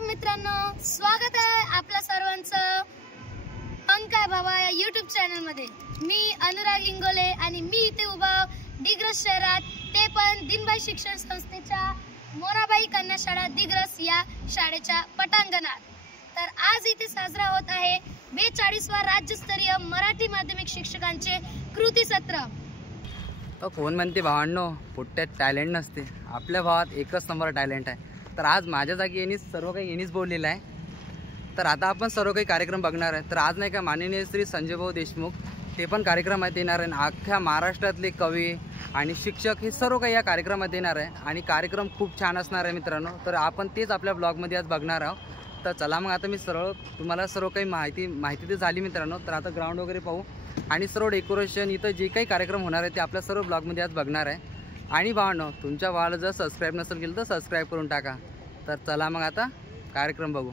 नमस्कार मित्रांनो, स्वागत आहे आपल्या सर्वांचं पंकज बाबा या YouTube चॅनल मध्ये। मी अनुराग इंगोले आणि मी इथे उभा दिग्रस शहरात, ते पण दिनबाई शिक्षण संस्थेच्या मोराबाई कन्या शाळा दिग्रस या शाळेच्या पटांगणात। तर आज इथे साजरा होत आहे 42वा राज्यस्तरीय मराठी माध्यमिक शिक्षकांचे कृती सत्र। तो कोण म्हणते भावांनो, पुट्ट्यात टॅलेंट नसते, आपल्या भावात एकच नंबर टॅलेंट आहे। तर आज माझ्या जागी यांनीच सर्व काही यांनीच बोललेलं आहे। तर आता आपण सर्व काही कार्यक्रम बघणार आहे। तर आज नाही का माननीय श्री संजय भाऊ देशमुख ते पण कार्यक्रमात येणार आहे। अख्ख्या महाराष्ट्रातले कवी आणि शिक्षक हे सर्व काही या कार्यक्रमात येणार आहे आणि कार्यक्रम खूप छान असणार आहे मित्रांनो। तर आपण तेच आपल्या ब्लॉगमध्ये आज बघणार आहोत। तर चला मग आता मी तुम्हाला सर्व काही माहिती तर झाली मित्रांनो। तर आता ग्राउंड वगैरे पाहू आणि सर्व डेकोरेशन इथं जे काही कार्यक्रम होणार आहे ते आपल्या सर्व ब्लॉगमध्ये आज बघणार आहे। आणि भावांनो, तुमच्या भावाला जर सबस्क्राईब नसेल केलं तर सबस्क्राईब करून टाका। तर चला मग आता कार्यक्रम बघू।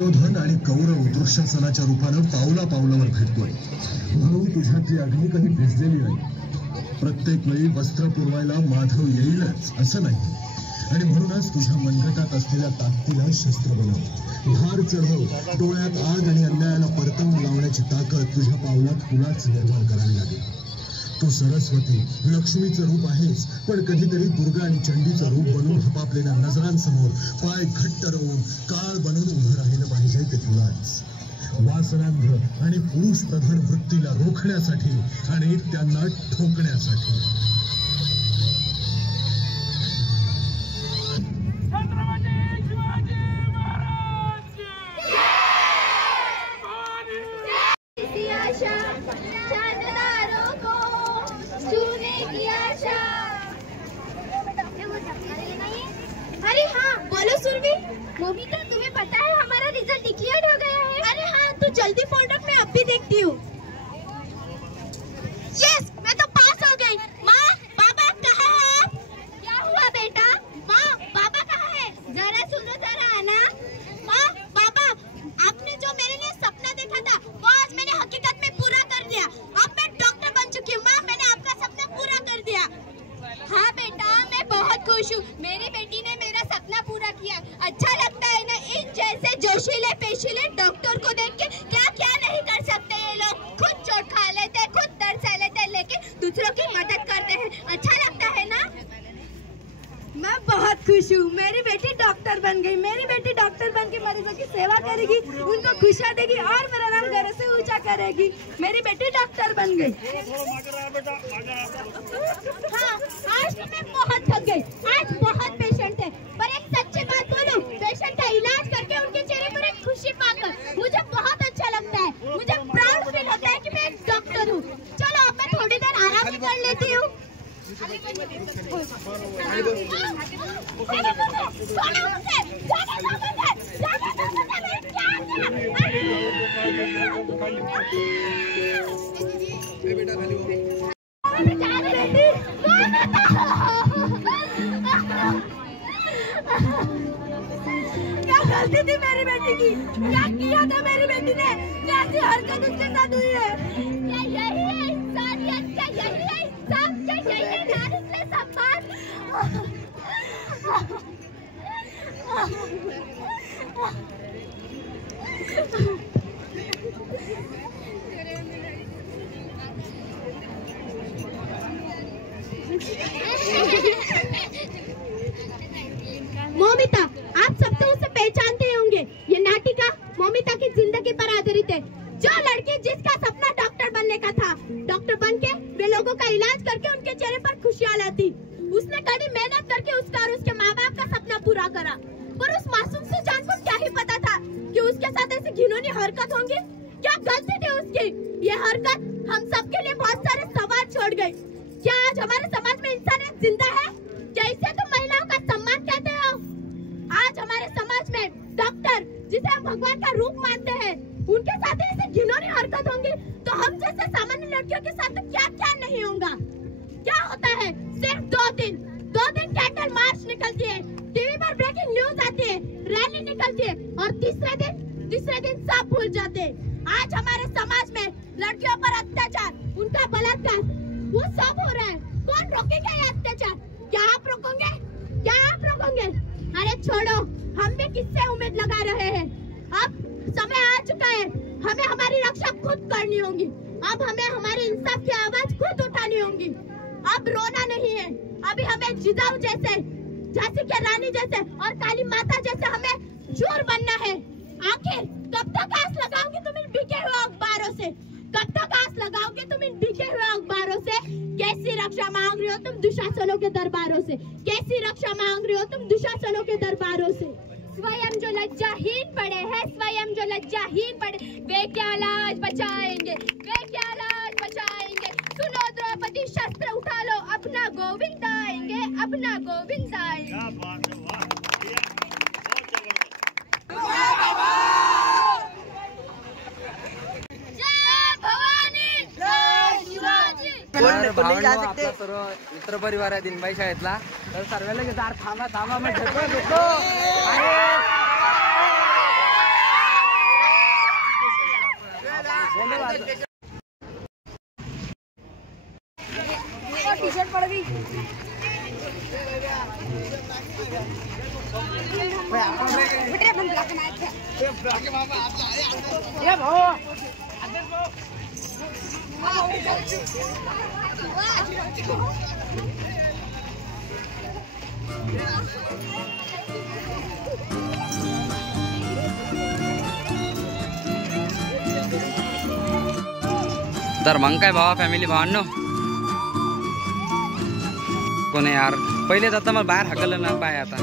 दुर्योधन आणि कौरव दुःशासनाच्या रूपानं पावला पावलावर भेटतोय, म्हणून तुझ्यातली अग्नी कधी भिजलेली नाही। प्रत्येक वेळी वस्त्र पुरवायला माधव येईलच असं नाही, आणि म्हणूनच तुझ्या मनगटात असलेल्या ताकदीला शस्त्र बनव, धार चढव, डोळ्यात आग आणि अन्यायाला परतवून लावण्याची ताकद तुझ्या पावलात तुलाच निर्माण करावी लागेल। तू सरस्वती लक्ष्मीचं रूप आहेस, पण कधीतरी दुर्गा आणि चंडीचं रूप बनून हपापलेल्या नजरांसमोर पाय घट्ट रोवून काळ बनून उभं राहिलं पाहिजे ते तुलाच। वासनांध आणि पुरुष प्रधान वृत्तीला रोखण्यासाठी आणि त्यांना ठोकण्यासाठी। अरे हाँ, बोलो सुरभि। मोबिता, तुम्हें पता है हमारा रिजल्ट डिक्लेयर हो गया है। अरे हाँ, तो जल्दी फोन रख, मैं अब भी देखती हूँ। यस, मैं तो पास हो गई। माँ, पापा कहाँ है आप? क्या हुआ बेटा? माँ, पापा कहाँ है? जरा सुनो जरा आना। माँ, पापा, आपने जो मेरे लिए सपना देखा था वो आज मैंने हकीकत में पूरा कर दिया। अब मैं डॉक्टर बन चुकी हूँ। माँ, मैंने आपका सपना पूरा कर दिया। हाँ बेटा, मैं बहुत खुश हूँ, मेरी बेटी ने मेरा सपना पूरा किया। अच्छा लगता है ना, इन जैसे जोशीले पेशीले डॉक्टर को देख के। क्या क्या नहीं कर सकते ये लोग, खुद चोट खा लेते, खुद दर्द सह लेते, लेकिन दूसरों की मदद करते हैं। अच्छा लगता है ना। मैं बहुत खुश हूँ, मेरी बेटी डॉक्टर बन गई। मेरी बेटी डॉक्टर बन के मरीजों की सेवा करेगी, उनको खुशियाँ देगी और मेरा नाम घर से ऊंचा करेगी। मेरी बेटी डॉक्टर बन गई। हाँ, आज तो मैं बहुत थक गई, आज बहुत पेशेंट है, पर एक सच्ची बात बोलूं, पेशेंट का इलाज करके उनके चेहरे पर एक खुशी पाकर मुझे बहुत अच्छा लगता है। मुझे प्राउड फील होता है कि मैं एक डॉक्टर हूँ। चलो अब मैं थोड़ी देर आराम कर लेती हूँ। क्या गलती थी मेरी बेटी की? क्या किया था मेरी बेटी ने? कैसी हरकत उसके साथ हुई है? क्या यही है इंसानियत? क्या यही है इंसाफ? क्या यही है नारी से सम्मान? मोमिता, आप सब तो उसे पहचानते होंगे। ये नाटिका मोमिता की जिंदगी पर आधारित है। जो लड़की जिसके हरकत होंगी? क्या गलती थी उसकी? ये हरकत हम सबके लिए बहुत सारे सवाल छोड़ गई। क्या आज हमारे समाज में इंसानियत जिंदा है? क्या इसे तुम महिलाओं का सम्मान कहते हो? आज हमारे समाज में डॉक्टर, जिसे हम भगवान का रूप मानते हैं, उनके साथ ऐसे घिनौनी हरकत होंगी, तो हम जैसे सामान्य लड़कियों के साथ क्या क्या नहीं होगा? क्या होता है? सिर्फ 2 दिन कैंडल मार्च निकलती है, टीवी पर ब्रेकिंग न्यूज आती है, रैली निकलती है, और तीसरे दिन सब भूल जाते हैं। आज हमारे समाज में लड़कियों पर अत्याचार, उनका बलात्कार, वो सब हो रहा है। कौन रोकेगा ये अत्याचार? क्या आप रोकोगे? अरे छोड़ो, हम भी किससे उम्मीद लगा रहे हैं? अब समय आ चुका है, हमें हमारी रक्षा खुद करनी होगी। अब हमें हमारे इंसाफ की आवाज खुद उठानी होगी। अब रोना नहीं है। अभी हमें जिजाऊ जैसे, झांसी की रानी जैसे और काली माता जैसे हमें जोर बनना है। आखिर कब तक आस लगाओगे तुम इन बिके हुए अखबारों से? कब तक आस लगाओगे तुम इन बिके हुए अखबारों से? कैसी रक्षा मांग रहे हो तुम दुशासनों के दरबारों से? कैसी रक्षा मांग रहे हो तुम दुशासनों के दरबारों से? स्वयं जो लज्जाहीन पड़े हैं, स्वयं जो लज्जाहीन पड़े, वे क्या लाज बचाएंगे? सुनो द्रौपदी, शस्त्र उठा लो, अपना गोविंद आएंगे। क्या बात है, वाह, बहुत जबरदस्त। जय भवानी, जय शिवाजी। आपला सर्व मित्र परिवार आहे दिनबाई शाळेतला, तर सर्वांना घेता थांबा मग ढकलो टी-शर्ट पड़ गई। तर मग काय भावा, फॅमिली भावांनो, कोणी यार पहिले जाता मला बाहेर हाकललं ना पाय आता।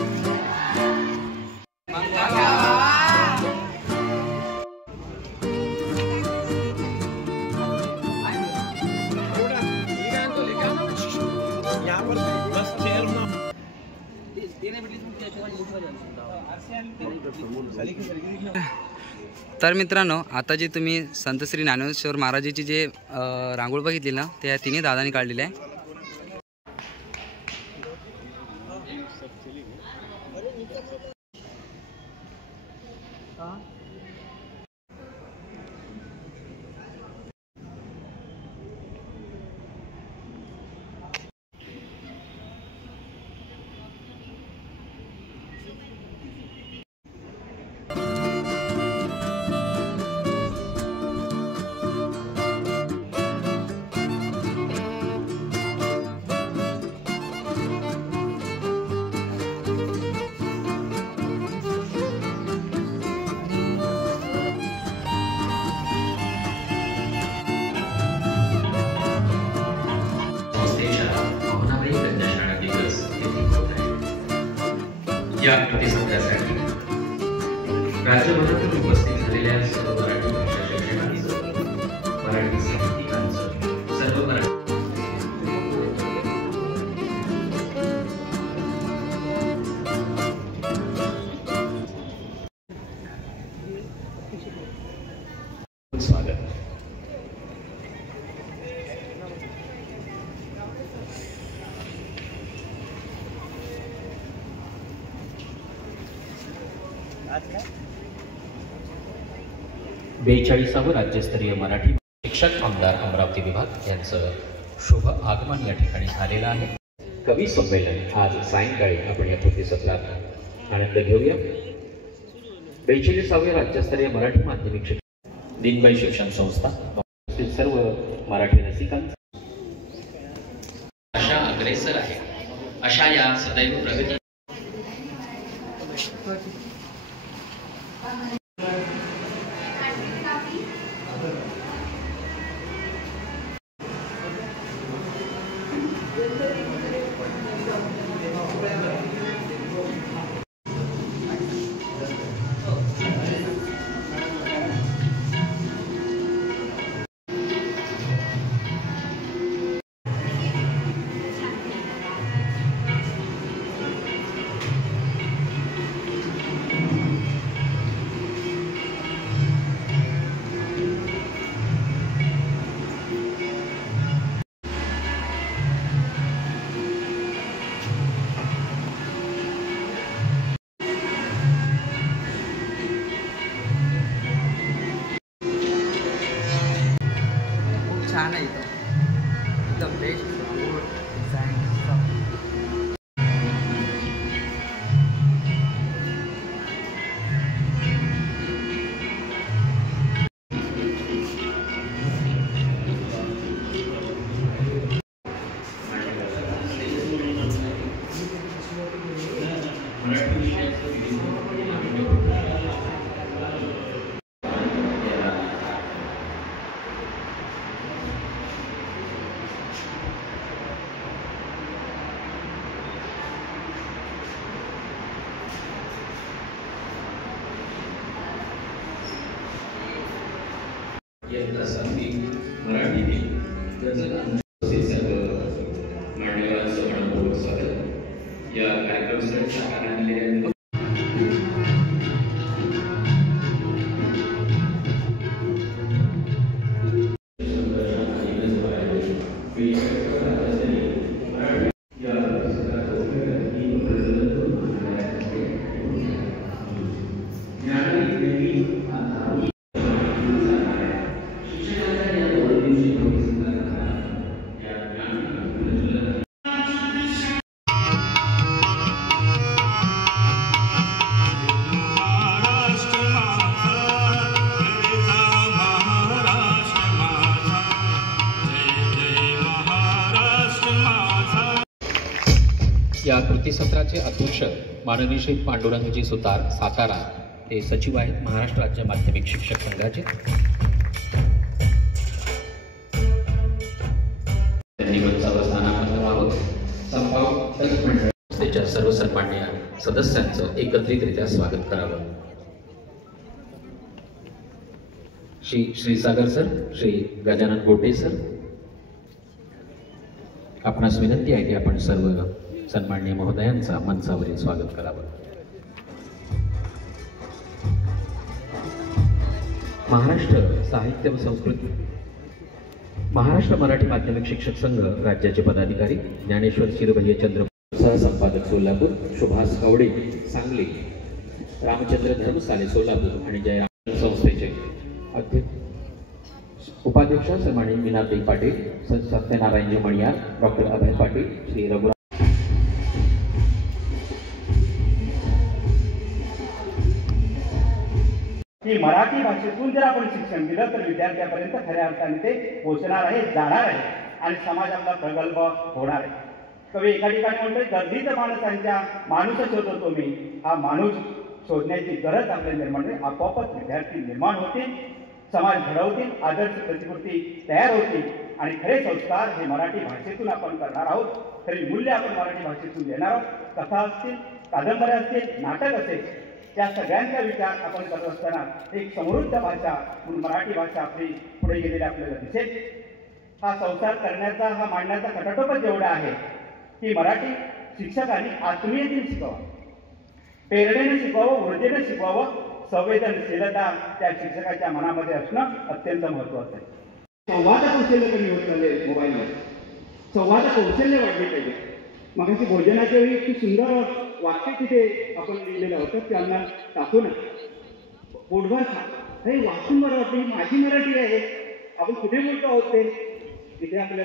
तर मित्रांनो, आता जी तुम्ही संत श्री ज्ञानेश्वर महाराजांची जे रांगोळ बघितली ना, ते या तिन्ही दादांनी काढलेली आहे। या प्रतिसादासाठी राज्यभरातून उपस्थित झालेल्या सर्व मराठी भाषा शिक्षकांचं, मराठी साहित्यिकांचं, सर्व मराठी स्वागत। बेचाळीसावं राज्यस्तरीय मराठी शिक्षक आमदार अमरावती विभाग यांचं शुभ आगमन या ठिकाणी झालेलं आहे। कवी संमेलन आज सायंकाळी आपण या प्रतिसादात आनंद घेऊया। 42वे राज्यस्तरीय मराठी माध्यमिक शिक्षण दिनबाई शिक्षण संस्था सर्व मराठी रसिकांचा अशा अग्रेसर आहे, अशा या सदैव प्रगती ना इथं एकदम बेस्ट फूड डिझाईन सब. यंत्रासाठी मराठीतील गझल मांडवांचं मनपूर्वक स्वागत. या कार्यक्रमासाठी साकार आणलेल्या या कृतीसत्राचे अध्यक्ष माननीय श्री पांडुरंगजी सुतार सातारा, ते सचिव आहेत महाराष्ट्र राज्य माध्यमिक शिक्षक संघाचे. त्यांनी मंचावर स्थानापन्न व्हावं. संपादक मंडळाच्या सर्व सन्माननीय सदस्यांचं एकत्रितरित्या स्वागत करावं. श्री श्रीसागर सर, श्री गजानन गोटे सर, आपणास विनंती आहे की आपण सर्व सन्माननीय महोदयांचा मंचावरील स्वागत करावं. महाराष्ट्र साहित्य व संस्कृती, महाराष्ट्र मराठी माध्यमिक शिक्षक संघ राज्याचे पदाधिकारी ज्ञानेश्वर शिरभैया चंद्र, सहसंपादक सोलापूर सुभाष कवडे सांगली, रामचंद्र धर्मसाले सोलापूर आणि जयराम संस्थेचे उपाध्यक्ष सन्माननीय मीनाताई पाटील, सत्यनारायणजी मणियार, डॉक्टर अभय पाटील, श्री रघुराम. की मराठी भाषेतून जर आपण शिक्षण दिलं तर विद्यार्थ्यापर्यंत खऱ्या अर्थाने ते पोहोचणार आहे, जाणार आहे आणि समाज आपला प्रगल्भ होणार आहे. कवी एका ठिकाणी म्हणतोय, गर्दीत माणसांच्या माणूस शोधतो मी, हा माणूस शोधण्याची गरज आपल्याला निर्माण होईल. आपोआपच विद्यार्थी निर्माण होतील, समाज घडवतील, आदर्श प्रतिकृती तयार होतील आणि खरे संस्कार हे मराठी भाषेतून आपण करणार आहोत. खरी मूल्य आपण मराठी भाषेतून देणार आहोत. कथा असतील, कादंबऱ्या असतील, नाटक असेल, त्या सगळ्यांचा विचार आपण करत असताना एक समृद्ध भाषा म्हणून मराठी भाषा आपली पुढे गेलेली आपल्याला दिसेल. हा संसार करण्याचा, हा मांडण्याचा खटाटोपच एवढा आहे की मराठी शिक्षकांनी आत्मीयतेने शिकवावं, प्रेरणेने शिकवावं, ऊर्जेने शिकवावं. संवेदनशीलता त्या शिक्षकाच्या मनामध्ये असणं अत्यंत महत्त्वाचं आहे. संवाद कौशल्य कमी होत चालले मोबाईलवर, संवाद कौशल्य वाढली पाहिजे. मग अशी भोजनाच्या वेळी इतकी सुंदर वाक्य तिथे आपण लिहिलेलं होतं, त्यांना टाकू ना पोटभर खा, हे वाचून बरं वाटतं, ही माझी मराठी आहे, आपण कुठे बोलतो आहोत ते तिथे आपल्याला